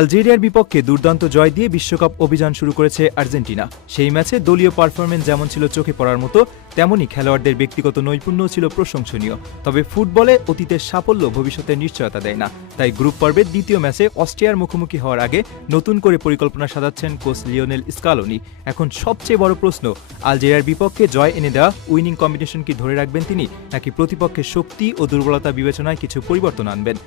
আলজেরিয়ার বিপক্ষে দুর্দান্ত জয় দিয়ে বিশ্বকাপ অভিযান শুরু করেছে আর্জেন্টিনা। সেই ম্যাচে দলীয় পারফরম্যান্স যেমন ছিল চোখে পড়ার মতো, তেমনই খেলোয়াড়দের ব্যক্তিগত নৈপুণ্যও ছিল প্রশংসনীয়। তবে ফুটবলে অতীতের সাফল্য ভবিষ্যতের নিশ্চয়তা দেয় না। তাই গ্রুপ পর্বের দ্বিতীয় ম্যাচে অস্ট্রিয়ার মুখোমুখি হওয়ার আগে নতুন করে পরিকল্পনা সাজাচ্ছেন কোচ লিওনেল স্কালোনি। এখন সবচেয়ে বড় প্রশ্ন, আলজেরিয়ার বিপক্ষে জয় এনে দেওয়া উইনিং কম্বিনেশন কি ধরে রাখবেন তিনি, নাকি প্রতিপক্ষের শক্তি ও দুর্বলতা বিবেচনায় কিছু পরিবর্তন আনবেন?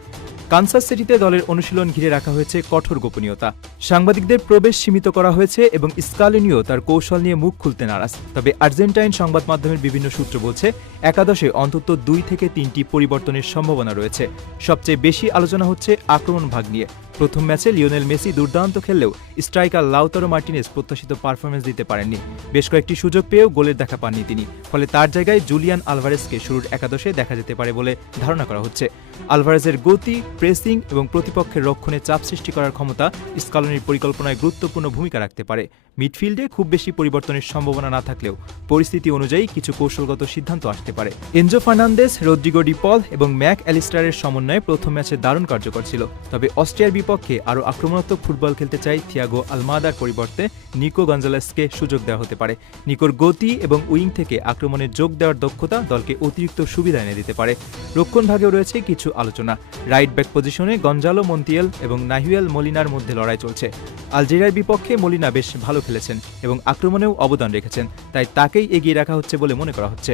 কানসাস সিটিতে দলের অনুশীলন ঘিরে রাখা হয়েছে কঠোর গোপনীয়তা। সাংবাদিকদের প্রবেশ সীমিত করা হয়েছে এবং স্কালোনিও তার কৌশল নিয়ে মুখ খুলতে নারাজ। তবে আর্জেন্টাইন সংবাদ মাধ্যমের বিভিন্ন সূত্র বলছে, একাদশে অন্তত 2 থেকে 3টি পরিবর্তনের সম্ভাবনা রয়েছে। সবচেয়ে বেশি আলোচনা হচ্ছে আক্রমণ ভাগ নিয়ে। প্রথম ম্যাচে লিওনেল মেসি দুর্দান্ত খেললেও স্ট্রাইকার লাউতারো মার্টিনেজ প্রত্যাশিত পারফরম্যান্স দিতে পারেননি। বেশ কয়েকটি সুযোগ পেয়েও গোলের দেখা পাননি তিনি। ফলে তার জায়গায় জুলিয়ান আলভারেজকে শুরুর একাদশে দেখা যেতে পারে বলে ধারণা করা হচ্ছে। আলভারেজের গতি, প্রেসিং এবং প্রতিপক্ষের রক্ষণে চাপ সৃষ্টি করার ক্ষমতা স্কালোনির পরিকল্পনায় গুরুত্বপূর্ণ ভূমিকা রাখতে পারে। মিডফিল্ডে খুব বেশি পরিবর্তনের সম্ভাবনা না থাকলেও পরিস্থিতি অনুযায়ী কিছু কৌশলগত সিদ্ধান্ত আসতে পারে। এনজো ফার্নান্দেস, রদ্রিগো ডি পল এবং ম্যাক অ্যালিস্টারের সমন্বয়ে প্রথম ম্যাচে দারুণ কার্যকর ছিল। তবে অস্ট্রিয়ার বিপক্ষে আরও আক্রমণাত্মক ফুটবল খেলতে চাই থিয়াগো আলমাদার পরিবর্তে নিকো গঞ্জালেসকে সুযোগ দেওয়া হতে পারে। নিকোর গতি এবং উইং থেকে আক্রমণে যোগ দেওয়ার দক্ষতা দলকে অতিরিক্ত সুবিধা এনে দিতে পারে। রক্ষণ ভাগেও রয়েছে কিছু আলোচনা। রাইট ব্যাক পজিশনে গঞ্জালো মন্তিয়াল এবং নাহুয়েল মলিনার মধ্যে লড়াই চলছে। আলজেরিয়ার বিপক্ষে মলিনা বেশ ভালো খেলেছেন এবং আক্রমণেও অবদান রেখেছেন, তাই তাকেই এগিয়ে রাখা হচ্ছে বলে মনে করা হচ্ছে।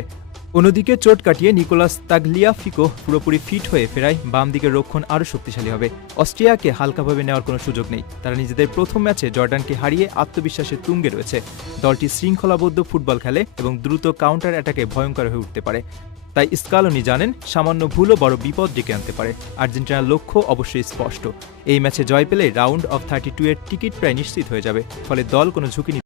অন্যদিকে চোট কাটিয়ে নিকোলাস তাগলিয়াফিকো পুরোপুরি ফিট হয়ে ফেরায় বাম দিকের রক্ষণ আরও শক্তিশালী হবে। অস্ট্রিয়াকে হালকাভাবে নেওয়ার কোনো সুযোগ নেই। তারা নিজেদের প্রথম ম্যাচে জর্ডানকে হারিয়ে আত্মবিশ্বাসের তুঙ্গে রয়েছে। দলটি শৃঙ্খলাবদ্ধ ফুটবল খেলে এবং দ্রুত কাউন্টার অ্যাটাকে ভয়ঙ্কর হয়ে উঠতে পারে। তাই স্কালোনি জানেন, সামান্য ভুলও বড় বিপদ ডেকে আনতে পারে। আর্জেন্টিনার লক্ষ্য অবশ্যই স্পষ্ট। এই ম্যাচে জয় পেলে রাউন্ড অফ 32 এর টিকিট প্রায় নিশ্চিত হয়ে যাবে। ফলে দল কোনো ঝুঁকি